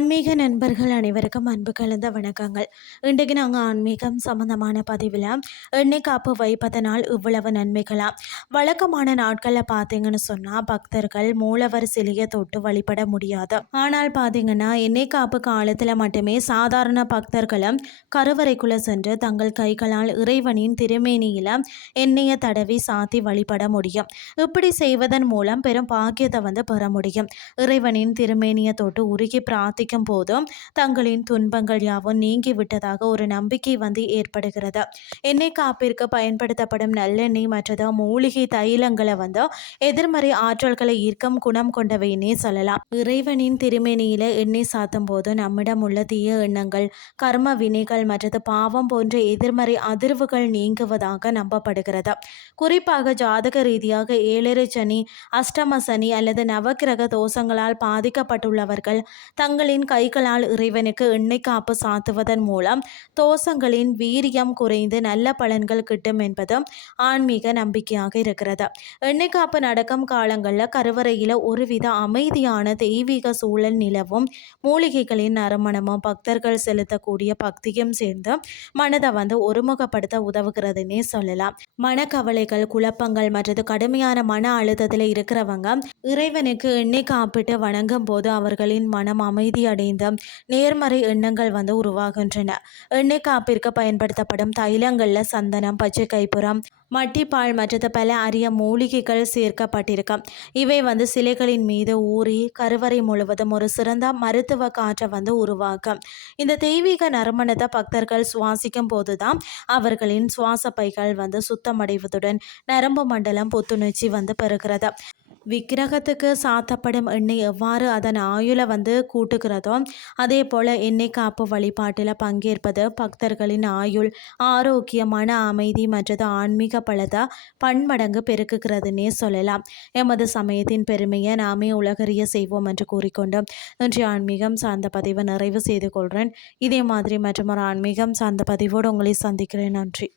ஆன்மீக நண்பர்கள் அனைவருக்கும் அன்பு கலந்த வணக்கங்கள். இன்றைக்கு நாங்கள் ஆன்மீகம் சம்பந்தமான பதிவில் எண்ணெய் காப்பு வைப்பதனால் இவ்வளவு நன்மைகளாம். வழக்கமான நாட்களில் பார்த்தீங்கன்னு சொன்னால் பக்தர்கள் மூலவர் சிலையை தொட்டு வழிபட முடியாது. ஆனால் பார்த்தீங்கன்னா எண்ணெய் காப்பு காலத்தில் மட்டுமே சாதாரண பக்தர்களும் கருவறைக்குள்ளே சென்று தங்கள் கைகளால் இறைவனின் திருமேனியில் எண்ணெயை தடவி சாத்தி வழிபட முடியும். இப்படி செய்வதன் மூலம் பெரும் பாக்கியத்தை பெற முடியும். இறைவனின் திருமேனியை தொட்டு உருகி பிரார்த்திக்கும் போதும் தங்களின் துன்பங்கள் யாவும் நீங்கிவிட்டதாக ஒரு நம்பிக்கை ஏற்படுகிறது. எண்ணெய் காப்பிற்கு பயன்படுத்தப்படும் நல்லெண்ணெய் மற்றது மூலிகை தைலங்களை எதிர்மறை ஆற்றல்களை ஈர்க்கும் குணம் கொண்டவைன்னே சொல்லலாம். இறைவனின் திருமேனியில எண்ணெய் சாத்தும் போது நம்மிடம் உள்ள தீய எண்ணங்கள், கர்ம வினைகள் மற்றது பாவம் போன்ற எதிர்மறை அதிர்வுகள் நீங்குவதாக நம்பப்படுகிறது. குறிப்பாக ஜாதக ரீதியாக 7 சனி, அஷ்டம சனி அல்லது நவக்கிரக தோஷங்களால் பாதிக்கப்பட்டுள்ளவர்கள் தங்களின் கைகளால் இறைவனுக்கு எண்ணெய் காப்பு சாத்துவதன் மூலம் தோஷங்களின் வீரியம் குறைந்து நல்ல பலன்கள் கிட்டும் என்பது ஆன்மீக நம்பிக்கையாக இருக்கிறது. எண்ணெய் காப்பு நடக்கும் காலங்களில் கருவறையில் ஒருவித அமைதியான தெய்வீக சூழல் நிலவும். மூலிகைகளின் நறுமணமும் பக்தர்கள் செலுத்தக்கூடிய பக்தியும் சேர்ந்து மனதை ஒருமுகப்படுத்த உதவுகிறதுன்னே சொல்லலாம். மனக்கவலைகள், குழப்பங்கள் மற்றது கடுமையான மன அழுத்தத்தில் இருக்கிறவங்க இறைவனுக்கு எண்ணெய் காப்பிட்டு வணங்கும் போது அவர்களின் மனம் அமைதி அடைந்த நேர்மறை எண்ணங்கள் உருவாகின்றன. எண்ணெய் காப்பிற்கு பயன்படுத்தப்படும் தைலங்களில் சந்தனம், பச்சை கைப்புறம், மட்டிப்பால் மற்றது பல அரிய மூலிகைகள் சேர்க்கப்பட்டிருக்கும். இவை சிலைகளின் மீது ஊறி கருவறை முழுவதும் ஒரு சிறந்த மருத்துவ காற்றை உருவாக்கும். இந்த தெய்வீக நறுமணத்தை பக்தர்கள் சுவாசிக்கும் போதுதான் அவர்களின் சுவாச பைகள் சுத்தமடைவதுடன் நரம்பு மண்டலம் புத்துணர்ச்சி பெறுகிறது. விக்கிரகத்துக்கு சாத்தப்படும் எண்ணெய் எவ்வாறு அதன் ஆயுளை கூட்டுகிறதோ அதே போல் எண்ணெய் காப்பு வழிபாட்டில் பங்கேற்பது பக்தர்களின் ஆயுள், ஆரோக்கியமான அமைதி மற்றது ஆன்மீக பலத்தை பன்மடங்கு பெருக்குகிறதுனே சொல்லலாம். எமது சமயத்தின் பெருமையை நாமே உலகறிய செய்வோம் என்று கூறிக்கொண்டு இன்றைய ஆன்மீகம் சார்ந்த பதிவை நிறைவு செய்து கொள்கிறேன். இதே மாதிரி மற்றொரு ஆன்மீகம் சார்ந்த பதிவோடு உங்களை சந்திக்கிறேன். நன்றி.